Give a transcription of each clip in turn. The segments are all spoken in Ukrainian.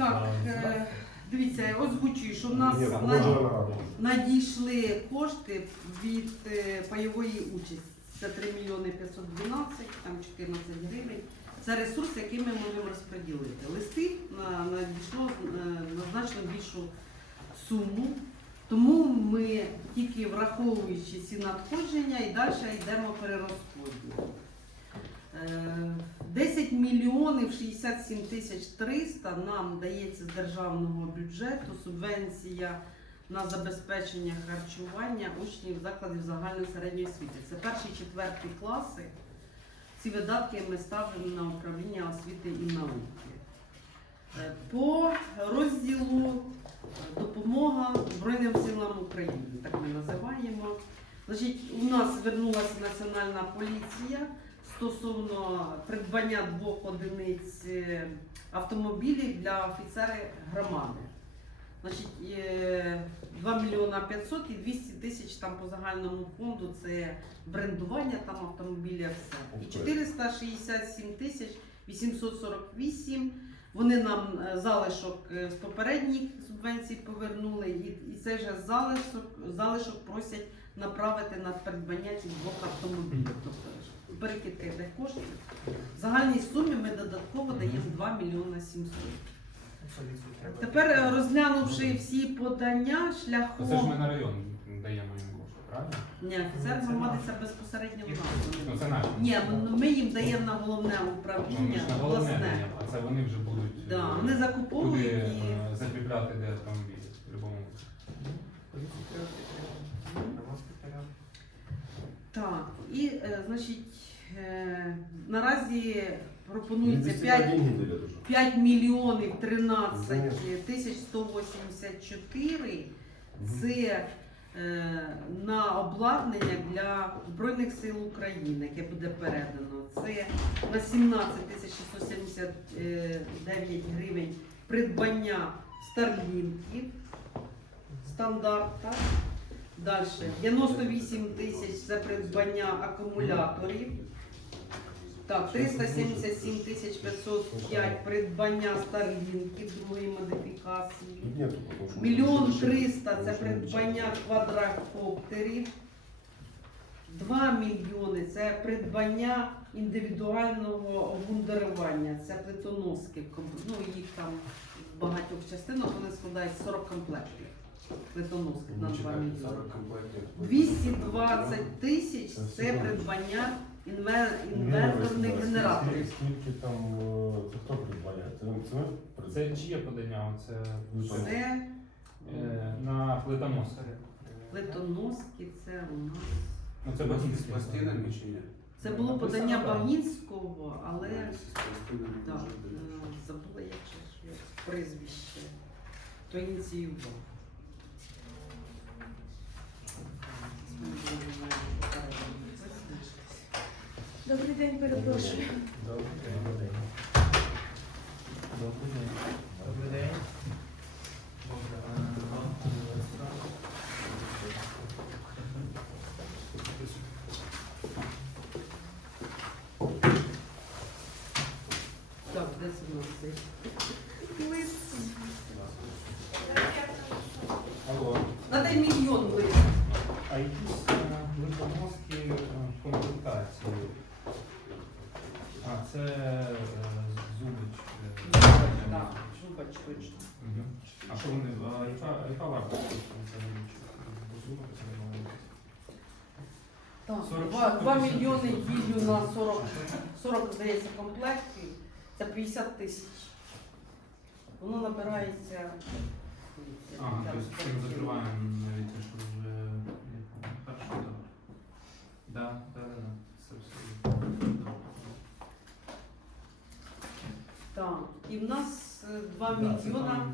Так, е, дивіться, я озвучую, що в нас Ні, на- може ради. надійшли кошти від е, пайової участі. Це 3 мільйони 512, там 14 гривень. Це ресурс, який ми можемо розподілити. Листи на- надійшло е, на значно більшу суму. Тому ми тільки враховуючи ці надходження і далі йдемо перерозподіл. Е, 10 мільйонів 67 тисяч 300 нам дається з державного бюджету субвенція на забезпечення харчування учнів закладів загальної середньої освіти. Це перші четверті класи. Ці видатки ми ставимо на управління освіти і науки. Е, По розділу е, допомога Збройним силам України, так ми називаємо. Значить, у нас звернулася Національна поліція стосовно придбання двох одиниць е, автомобілів для офіцерів громади. Значить, е, 2 мільйона 500 і 200 тисяч там по загальному фонду це брендування там автомобіля все. І 467 тисяч 848. Вони нам е, залишок е, з попередніх субвенцій повернули, і, і цей же залишок, залишок просять направити на придбання цих двох автомобілів. Тобто перекидка коштів. В загальній сумі ми додатково даємо 2 мільйона 700. Тепер е, розглянувши всі подання Це ж ми на район даємо їм кошти, правильно? ні, офіцер громади це безпосередньо в Ну нас. це наше. Ні, ми- ми їм даємо на головне Ну, ми управління ж на головне обласне. даємо, а це вони вже будуть Да, е, вони туди закуповують і е, закріпляти де автомобілі в будь-якому випадку. Так. І е, значить е, наразі пропонується 5 деньги дають уже. 5 мільйонів 13 тисяч 184 це е, на обладнання для Збройних сил України, яке буде передано. Це на 17 тисяч 679 гривень придбання старлінків стандарта. Далі 98 тисяч це придбання акумуляторів. Так, 377 тисяч 505 придбання старлінків другої модифікації. Мільйон триста це придбання квадрокоптерів. Два мільйони це придбання індивідуального обмундирування. Це плитоноски. Ну, їх там з багатьох частинок вони складають 40 комплектів. Плитоноски на 2 мільйони. 220 тисяч це придбання інвер- інверторних генераторів. Скільки там, е, це хто придбає? Це чиє подання? Це Це е, на плитоноски. плитоноски, це у нас. Ну це Бахінське. пластинами чи ні? Це було подання Багінського, але З пластинами так, може е, бути. забула ж його прізвище. То ініціював. Добрий день, перепрошую. Добрий день. Добрий день. Добрий день. Добрий день. у нас цей? Алло. На де мільйон лист. А якісь е, плитоноски е, комплектації. А, це е, зубич. е, Так, зубач точно. А що вони? Яка, вартість? Так, 2, 2 мільйони їжджу на 40, 40, здається, комплектів. Це 50 тисяч. Воно набирається. А, тобто цим закриваємо навіть що вже я помню. Хорошо, добре. Да, да, да, да. Це все. Так, і в нас е, 2 Да, мільйона.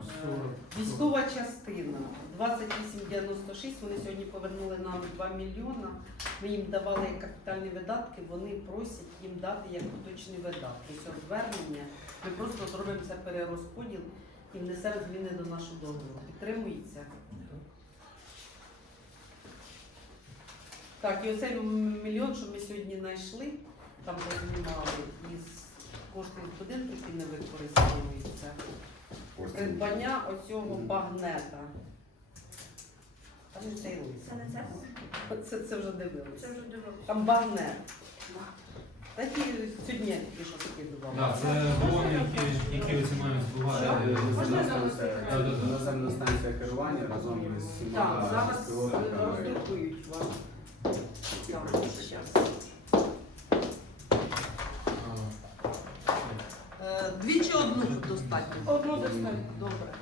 е, 40. Військова частина 2896, вони сьогодні повернули нам 2 мільйона. Ми їм давали капітальні видатки, вони просять їм дати як поточні видатки. Це звернення. Ми просто зробимо це перерозподіл і внесемо зміни до нашого договору. Підтримується. Так, і оцей мільйон, що ми сьогодні знайшли, там познімали із коштів будинку, які не використовуються. придбання оцього багнета. Ну це. Це не це? Це, це вже дивилися. Це вже дивилися. Там багнет. Такі сьогодні тільки що такі Да, додавала. це вони, які, які мають збивати. Що? е, Можна Наземна станція керування разом із всіма Так, зараз роздрукують вам. Так, щас. А, Дві чи одну достатньо? Одну достатньо. Добре.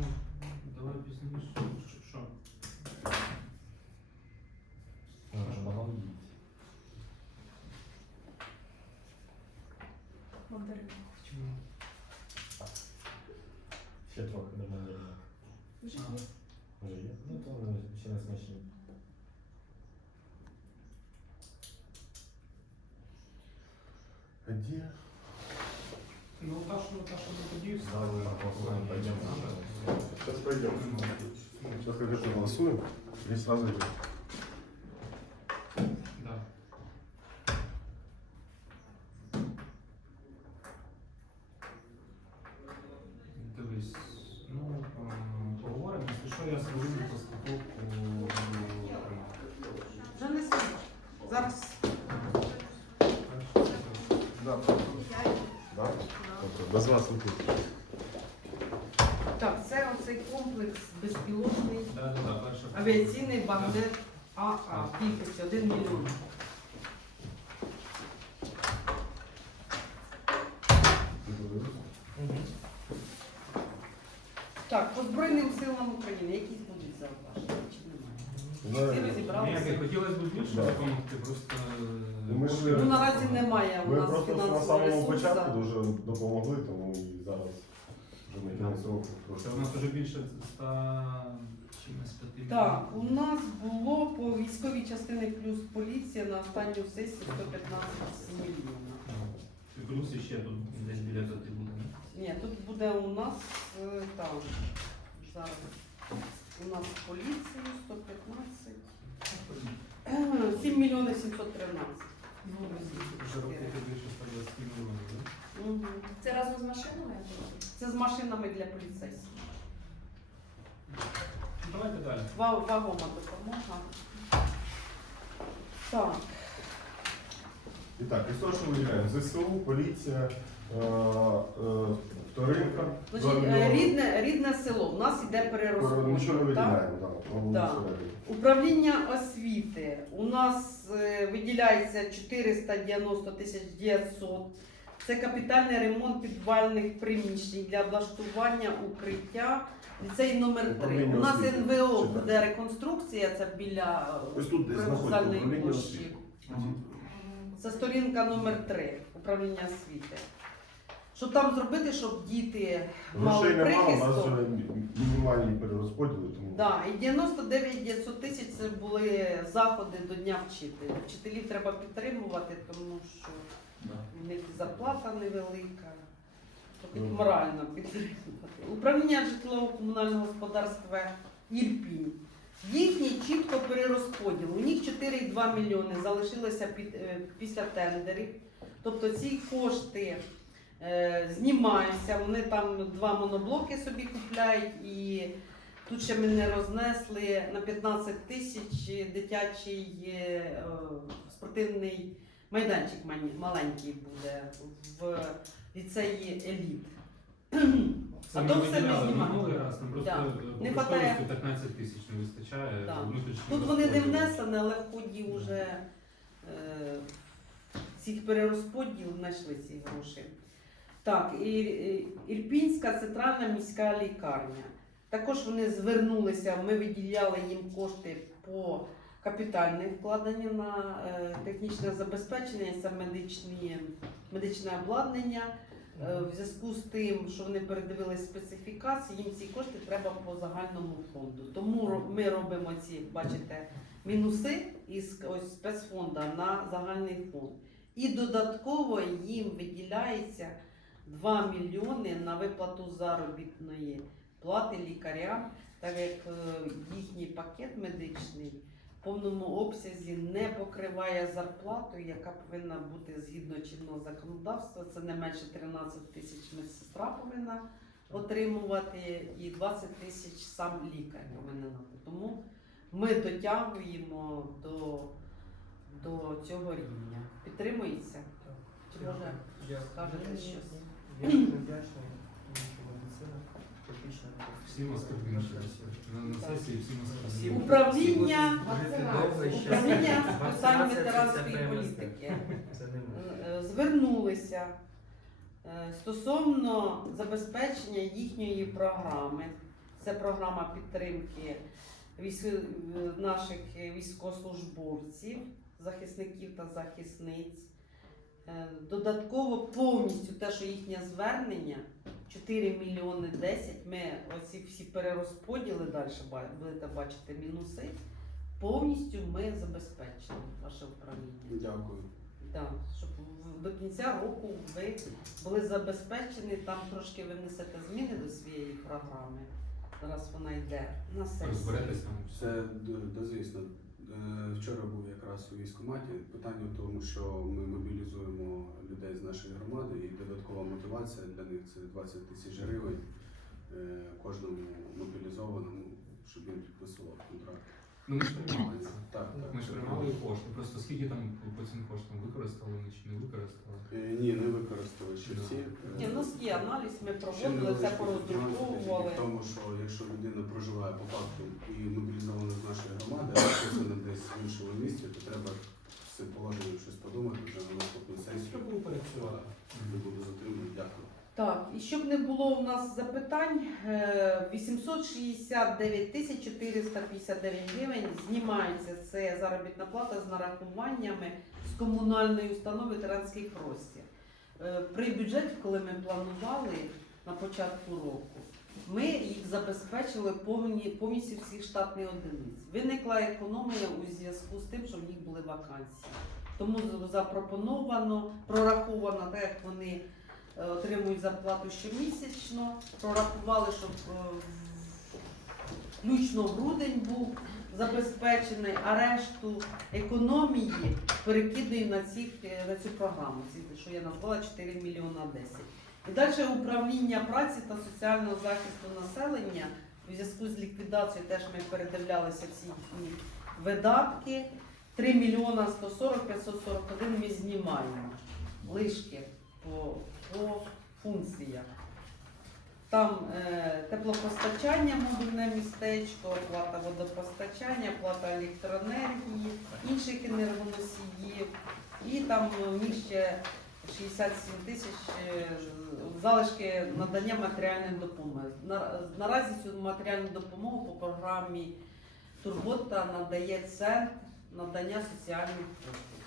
ну, Давай пізніше. Що- Що? Може, багато їдь. Мандарин. Чому? Ще трохи до мандарина. Вже А. є. Може є? Ну, то вони ще не смачні. А де? Ну, та, що, та, що ми тоді все. Зараз голосуємо, пойдемо. Сейчас пойдем. Сейчас как это голосуем, и сразу идем. Да. Дивись, ну, е, поговоримо, якщо що, я зроблю поступовку. Вже не. Зараз. Да. Да? Тобто Без вас тут. Так, це оцей комплекс безпілотний Да, да, да, перше. Авіаційний багнет АА. Кількості 1 мільйон. Так, по Збройним силам України. Якісь будуть зауваження чи немає? Всі розібралися? Хотілося б більше допомогти, просто... е, Ми ж- Ну наразі немає у Ми нас просто на фінансового самому ресурсу. початку дуже допомогли, тому і зараз вже кінець року Це у нас вже більше ста чимось п'яти. Так, у нас було по військовій частини плюс поліція на останню сесію 115 мільйонів. І Плюс іще тут десь біля п'яти буде. ні? Тут буде у нас е, там зараз. У нас поліція 115. Е, 7 мільйонів 713. Ну, вже робити більше 120 мільйонів, так? Мгм. Це разом з машиною? Це з машинами для поліцейських. Давайте далі. Ва- Вагома допомога. Так, І так, і то, що виділяємо? ЗСУ, поліція, е, е, вторинка. значить, два е, мільйони. рідне, рідне село. У нас іде перерозподіл. Нічого не так? виділяємо, так. Управління освіти. У нас е, виділяється 490 тисяч 900. Це капітальний ремонт підвальних приміщень для облаштування укриття. Ліцей номер 3. У нас освіти. НВО буде реконструкція, це біля Ось тут десь знаходиться привокзальної управління площі. освіти. Це сторінка номер 3 управління освіти. Що там зробити, щоб діти мали Грошей немає, у нас прихисток? вже мі- мінімальні перерозподіли, тому Да, і 99 900 тисяч це були заходи до Дня вчителя. Вчителів треба підтримувати, тому що в них зарплата невелика, то хоч морально підтримувати. Управління житлово-комунального господарства Ірпінь. Їхній чітко перерозподіл. У них 4,2 мільйони залишилося під, е, після тендерів. Тобто ці кошти е, знімаються, вони там два моноблоки собі купляють і тут ще ми не рознесли на 15 тисяч дитячий е, е, спортивний майданчик маленький буде в ліцеї еліт. Це А то все ми минулий раз, нам просто Да. Не хватає. 15 тисяч не вистачає. Да. Тут вони не внесені, але в ході вже е, цих перерозподіл знайшли ці гроші. Так, і- Ірпінська центральна міська лікарня. Також вони звернулися, ми виділяли їм кошти по капітальне вкладення на е, технічне забезпечення, це медичні, медичне обладнання. Е, В зв'язку з тим, що вони передивились специфікації, їм ці кошти треба по загальному фонду. Тому ми робимо ці, бачите, мінуси із ось спецфонда на загальний фонд. І додатково їм виділяється 2 мільйони на виплату заробітної плати лікарям, так як е, їхній пакет медичний в повному обсязі не покриває зарплату, яка повинна бути згідно чинного законодавства. Це не менше 13 тисяч медсестра повинна отримувати і 20 тисяч сам лікар повинен. мати. Тому ми дотягуємо до, до цього рівня. Підтримується? Чи може скажете щось? Я дуже вдячний, тому що медицина фактично Всі москалі на, на сесії всі москалі. Управління-. Управління питань ветеранської політики. Можна. Е, звернулися е, стосовно забезпечення їхньої програми. Це програма підтримки е, наших військовослужбовців, захисників та захисниць. Е, Додатково повністю те, що їхнє звернення 4 мільйони 10, ми оці всі перерозподіли далі будете бачити мінуси. Повністю ми забезпечені ваше управління. Дякую. Так, щоб до кінця року ви були забезпечені, там трошки ви внесете зміни до своєї програми. Зараз вона йде на сесію. Розберетесь там. Це д- звісно. Е, Вчора був якраз у військкоматі. Питання в тому, що ми мобілізуємо людей з нашої громади і додаткова мотивація для них це 20 тисяч гривень е, кожному мобілізованому, щоб він підписував контракт. Ну ми ж приймали це. Так, так. Ми ж приймали кошти. Просто скільки там по цим коштам використали ми чи не використали? Е, Ні, не використали ще Да. всі. Ні, у нас є аналіз, ми Ще проводили, це пороздруковували. в тому, що якщо людина проживає по факту і мобілізована з нашої громади, а не десь в іншому місті, то треба з цим положенням щось подумати вже на наступну сесію. було перепрацювати. Не буду затримувати. Дякую. Так, і щоб не було у нас запитань, е, 869 тисяч 459 гривень знімається це заробітна плата з нарахуваннями з комунальної установи Ветеранський простір. Е, При бюджеті, коли ми планували на початку року, ми їх забезпечили повні, повністю всіх штатних одиниць. Виникла економія у зв'язку з тим, що в них були вакансії. Тому запропоновано, прораховано, так як вони е, отримують зарплату щомісячно. Прорахували, щоб е, включно грудень був забезпечений, а решту економії перекидуємо на, цих, е, на цю програму, що я назвала 4 мільйона 10. І далі управління праці та соціального захисту населення у зв'язку з ліквідацією теж ми передивлялися всі їхні видатки. 3 мільйона 140 541 ми знімаємо лишки по, по функціях. Там е, теплопостачання, модульне містечко, оплата водопостачання, оплата електроенергії, інших енергоносіїв. І там у них ще 67 тисяч е, залишки надання матеріальної допомоги. На- Наразі цю матеріальну допомогу по програмі Турбота надає центр надання соціальних послуг.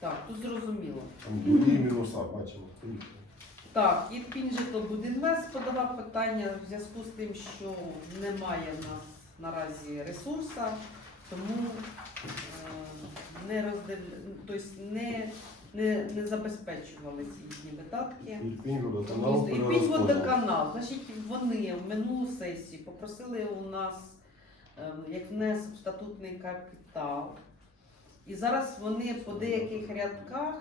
Так, тут зрозуміло. Там другі мінуса бачимо. Так, і Пінжитлобудінвест подавав питання в зв'язку з тим, що немає в нас наразі ресурсу, тому е, не роздив... тобто не, не, не забезпечували ці їхні видатки. І під водоканал, значить, вони в минулу сесію попросили у нас ем, як внесок в статутний капітал. І зараз вони по деяких рядках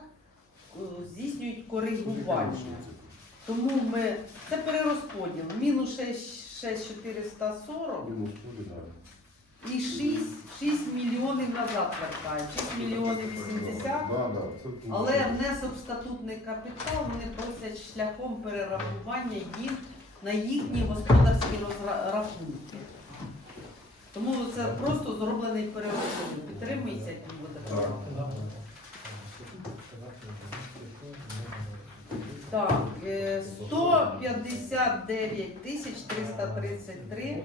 е, здійснюють коригування. Тому ми це перерозподіл. Мінус 6, 6440 Мінус буде, да. і 6, 6 мільйонів назад вертають. 6 мільйонів 80. Да, да, це Але внесок в статутний капітал вони просять шляхом перерахування їх на їхні господарські рахунки. Тому це просто зроблений перерозподіл. Підтримується буде. Так. Так, е, 159 тисяч 333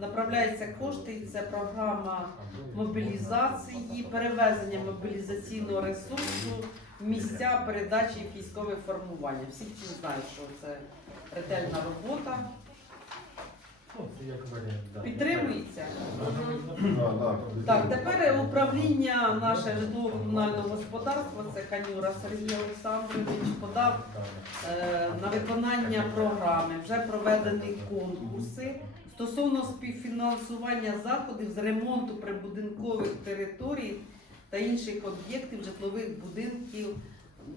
направляються кошти. Це програма мобілізації, перевезення мобілізаційного ресурсу в місця передачі військових формувань. Всі всі знають, що це ретельна робота. Ну, це як варіант, да. Підтримується. Да, да. Так, тепер управління наше житлово-комунального господарства, це Канюра Сергій Олександрович, подав е, на виконання програми. Вже проведені конкурси стосовно співфінансування заходів з ремонту прибудинкових територій та інших об'єктів житлових будинків,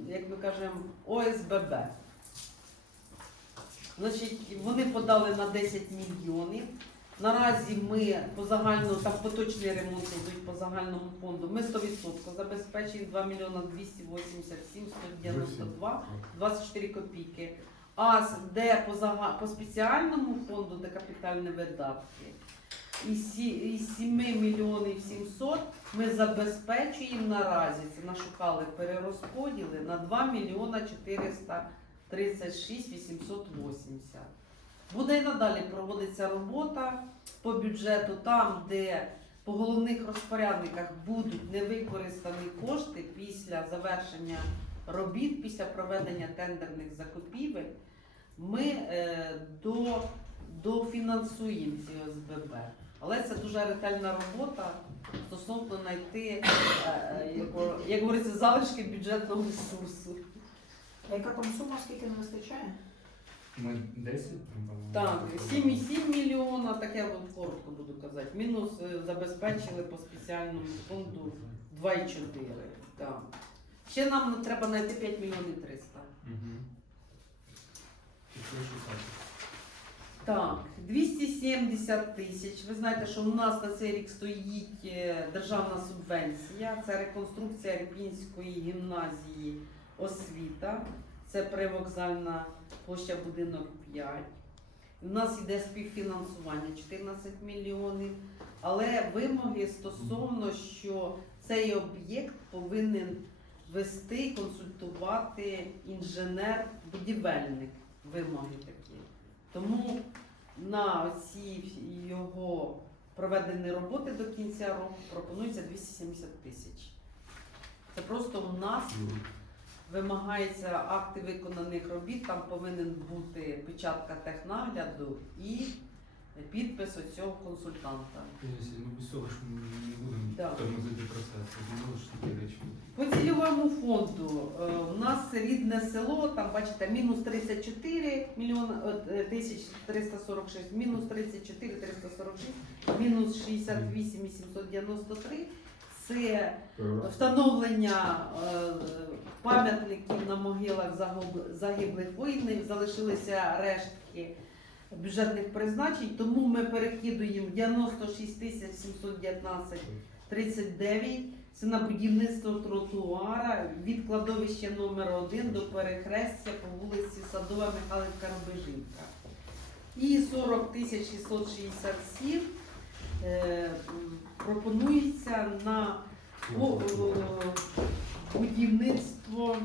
як ми кажемо, ОСББ. Значить, вони подали на 10 мільйонів. Наразі ми по загальному, там поточні ремонти йдуть по загальному фонду. Ми 100% забезпечуємо 2 мільйона 287 192 24 копійки. А де по, зага... по спеціальному фонду, де капітальні видатки, із, 7 мільйонів 700 ми забезпечуємо наразі, це нашукали перерозподіли на 2 мільйона 436 880. Буде і надалі проводиться робота по бюджету там, де по головних розпорядниках будуть невикористані кошти після завершення робіт, після проведення тендерних закупівель. Ми е, до, дофінансуємо ці ОСББ. Але це дуже ретельна робота стосовно знайти, е, е, як говориться, залишки бюджетного ресурсу. А яка там сума, скільки не вистачає? Ми 10, по-моєму, Так, 7,7 мільйона, так я вам коротко буду казати. Мінус е, забезпечили по спеціальному фонду 2,4. Так. Ще нам треба знайти 5 мільйонів 300. Мгм. Пішли. Так, 270 тисяч. Ви знаєте, що у нас на цей рік стоїть е, державна субвенція. Це реконструкція Ріпінської гімназії освіта. Це привокзальна площа будинок 5. У нас йде співфінансування 14 мільйонів. Але вимоги стосовно, що цей об'єкт повинен вести, і консультувати інженер-будівельник. Вимоги такі. Тому на ці його проведені роботи до кінця року пропонується 270 тисяч. Це просто у нас вимагається акти виконаних робіт, там повинен бути печатка технагляду і підпис оцього консультанта. Дивіться, Ми без цього ж ми не будемо Да. тормозити процес. Зрозуміло, що такі речі. По цільовому фонду е, у нас рідне село, там бачите, мінус 34 мільйона е, тисяч 346, мінус 34 346, мінус 68 893. Це встановлення е, пам'ятників на могилах загиблих воїнів, залишилися рештки бюджетних призначень, тому ми перекидуємо 96 тисяч 719 39. Це на будівництво тротуара від кладовища номер 1 до перехрестя по вулиці Садова Михайлівка Рубежинка. І 40 тисяч 667 е, м, пропонується на будівництво.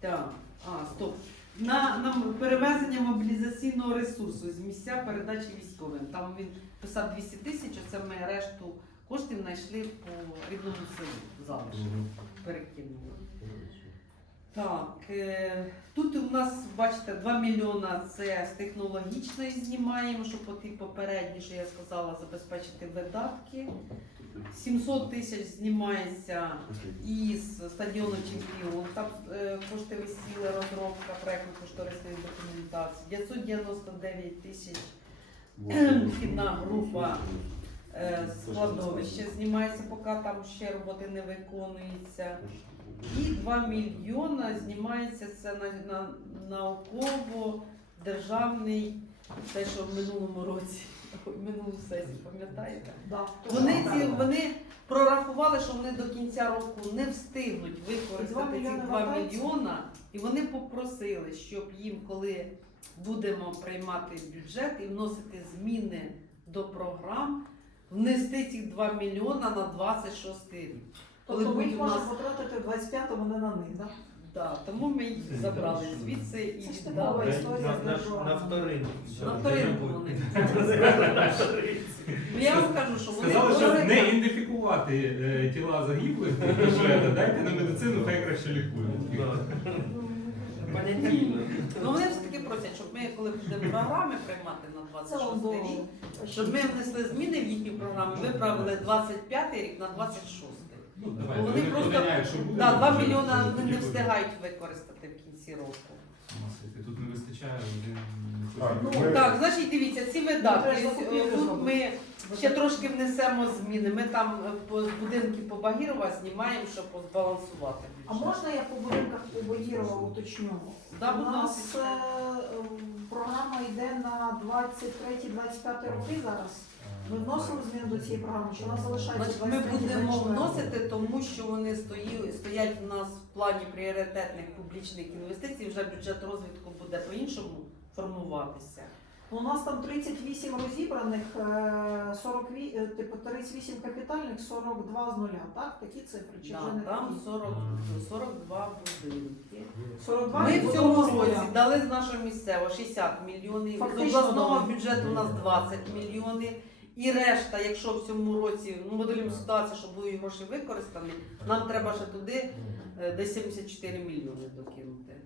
Так, а, стоп. На, на перевезення мобілізаційного ресурсу з місця передачі військовим. Там він писав 200 тисяч, оце ми решту коштів знайшли по рідному селу залишку. Перекинули. Так, е, тут у нас, бачите, 2 мільйона це з технологічної знімаємо, щоб по тій попередній, що я сказала, забезпечити видатки. 700 тисяч знімається із стадіону чемпіон. Там е, кошти висіли, розробка проєктно-кошторисної документації. 999 тисяч вхідна група е, складовище знімається, поки там ще роботи не виконуються. І 2 мільйона знімається це на, на науково державний, те, що в минулому році, в минулу сесію, пам'ятаєте? Да. Вони ці вони прорахували, що вони до кінця року не встигнуть використати ці 2 вакансій? мільйона, і вони попросили, щоб їм, коли будемо приймати бюджет і вносити зміни до програм, внести ці 2 мільйона на 26 рік. Коли Тобто ми будуть їх у нас потратити в 25-му, не на них, так? да, тому ми їх забрали звідси і Це ж історія На, на, з на вторинку. На вторинку вони. Ну, Я вам кажу, що вони Сказали, що не ідентифікувати е, тіла загиблих, дайте на медицину, хай краще лікують. Ну вони все-таки просять, щоб ми, коли будемо програми приймати на Це 26 рік, щоб ми внесли зміни в їхню програму, виправили 25 рік на 26. Ну, Бо вони просто поміняють, що буде. Да, 2 бюджет, мільйона вони не встигають використати в кінці року. Маса. Тут не вистачає один. Так, Ну Ми- так, значить, дивіться, ці видатки. Треба закупівлю Тут ми ще трошки внесемо зміни. Ми там е, по будинки по Багірова знімаємо, щоб збалансувати. А можна я по будинках по Багірова уточню? Да, У будь нас ласка. е, ем, програма йде на 23-25 роки зараз. Ми вносимо зміни до цієї програми, чи вона залишається Значить, ми 23 будемо вносити, тому що вони стої, стоять у нас в плані пріоритетних публічних інвестицій. Вже бюджет розвитку буде по-іншому формуватися. У нас там 38 розібраних, е, 48, е, типу 38 капітальних, 42 з нуля, так? Такі цифри? Чи вже Да, не там такі? 40, 42 будинки. 42 Ми і в потім цьому нуля. році дали з нашого місцевого 60 мільйонів, з Фактично, обласного да. бюджету у нас 20 мільйонів. І решта, якщо в цьому році ну, моделюємо ситуацію, що будуть гроші використані, нам треба ще туди е, десь 74 мільйони докинути.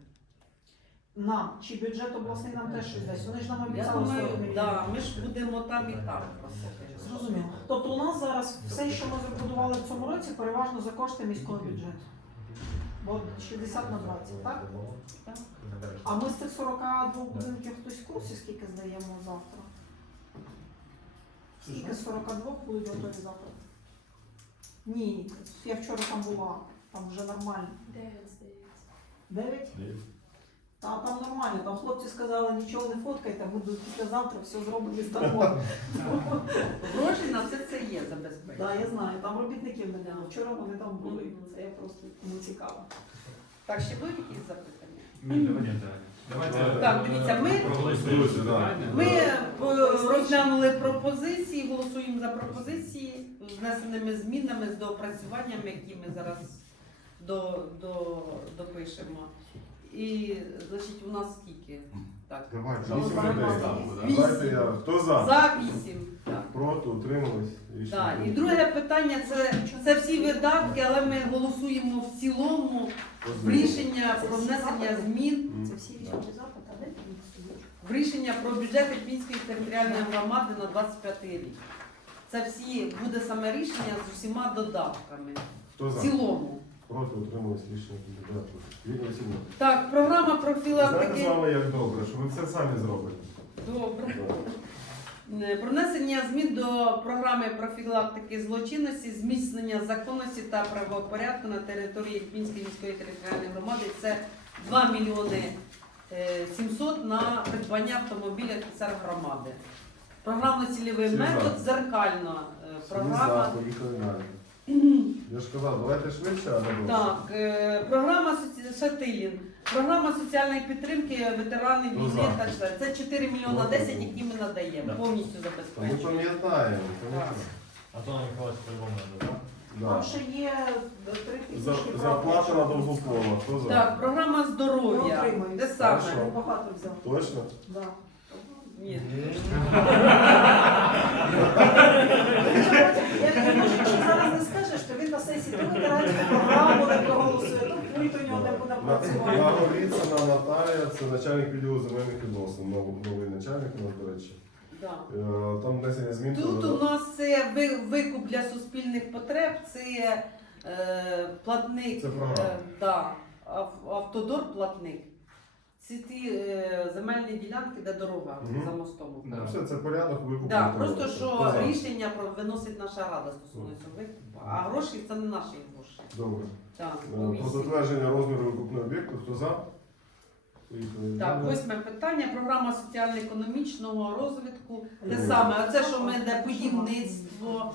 Нам, чи бюджет обласний нам теж щось дасть? Вони ж нам обіцяли 40 думаю, мільйонів. да, ми ж будемо там і там просити. Зрозуміло. Тобто у нас зараз все, що ми забудували в цьому році, переважно за кошти міського бюджету. Бо 60 на 20, так? Так. А ми з цих 42 будинків хтось в курсі, скільки здаємо завтра? Скільки з 42 будуть готові завтра? Ні, я вчора там була, там вже нормально. Дев'ять, здається. Дев'ять? Та там нормально, там хлопці сказали, нічого не фоткайте, буду післязавтра все зроблено з тобою. Гроші на все це є забезпечені. Так, я знаю, там робітників не було. Вчора вони там були. Це я просто не цікаво. Так, ще будуть якісь запитання? Ні, далі. Так, дивіться, ми- Друзі, да. Ми е, розглянули пропозиції, голосуємо за пропозиції з внесеними змінами, з доопрацюваннями, які ми зараз до, до, допишемо. І, значить, у нас скільки? Так. Давайте, вісім людей. знаєте? Давайте я. Хто за? За вісім. Так. Проти, утримались. Рішення Так, і прийнято. друге питання це, це всі видатки, але ми голосуємо в цілому в рішення про внесення змін М. Це всі військові запити, а де ти в рішення про бюджет Ірпінської територіальної громади на 25 рік. Це всі буде саме рішення з усіма додатками. Хто В за? цілому. Проти, утримались. Рішення. Вірно, Васильівна. Так, програма Знаєте з профілактики. вами як добре, що ви все самі зробите. Добре. Да. Е, Про внесення змін до програми профілактики злочинності, зміцнення законності та правопорядку на території Пінської міської територіальної громади. Це 2 мільйони е, 700 на придбання автомобіля офіцер громади. Програмно-цільовий метод, зеркальна е, програма. Я ж казав, давайте швидше, а не довше. Так, е, програма соці- Шатилін. Програма соціальної підтримки ветеранів Ну, війни та член. Це 4 мільйона 10, які ми надаємо, Да. повністю Та Ми забезпечуємо. пам'ятаємо. Так. Антон Миколаївич по-любому надо, так? Да. Там ще є 3 За, зарплата на довгопола. Хто за? Так, програма здоров'я. утримуюсь. Те саме. Хорошо. Багато взяв. Точно? Да. Ні. Я думаю, що якщо зараз не скажеш, то ветеранську програму не проголосує, то пульт у нього не буде працювати. Наговіцина Наталія, це начальник відділу земельних відносин. Нов- Новий начальник у нас, до речі. Да. Е, Там внесення змін. Тут у нас це ви- викуп для суспільних потреб, це е, платник, Це програма. е, да, ав- автодор платник. Це ті е, земельні ділянки, де дорога Мгм. за мостом. Ну, Все, це порядок викупу. Да, просто що рішення про виносить наша рада стосовно цього викупу, а гроші це не наші гроші. Добре. Так, Е, Про комісії. затвердження розміру викупного об'єкту. Хто за? Поїхали Так, восьме питання. Програма соціально-економічного розвитку. Те Мгм. саме, оце, що ми де будівництво,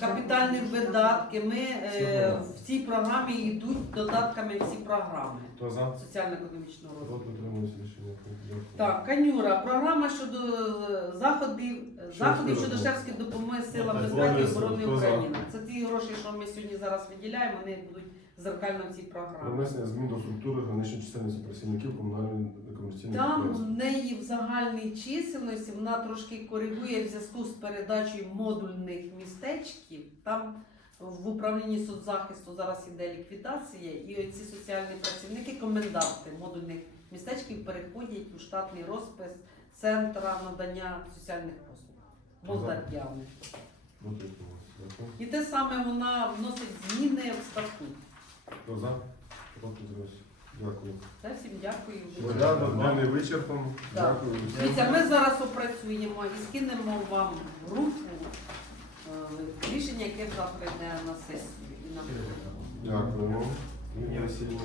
капітальні видатки. Ми е, в цій програмі йдуть додатками всі програми Хто за? соціально-економічного розвитку. Проти, утримуюсь, рішення прийнято. Так, Канюра, програма щодо е, заходів, заходів щодо шефської допомоги силам безпеки і оборони України. Це ті гроші, що ми сьогодні зараз виділяємо, вони будуть зеркально в цій програмі. внесення змін до структури граничної чисельності працівників комунальної комерційної Там в неї в загальній чисельності вона трошки коригує в зв'язку з передачею модульних містечків. Там в управлінні соцзахисту зараз іде ліквідація, і оці соціальні працівники, коменданти модульних містечків переходять у штатний розпис центра надання соціальних послуг. Дякую. І те саме вона вносить зміни в статут. Хто за? Проти, утримуюсь. Дякую. Та всім дякую. Порядок не вичерпано. Так. Дякую. Дивіться, ми зараз опрацюємо і скинемо вам в групу е, рішення, яке завтра йде на сесію. І на. Дякую. Васильівна.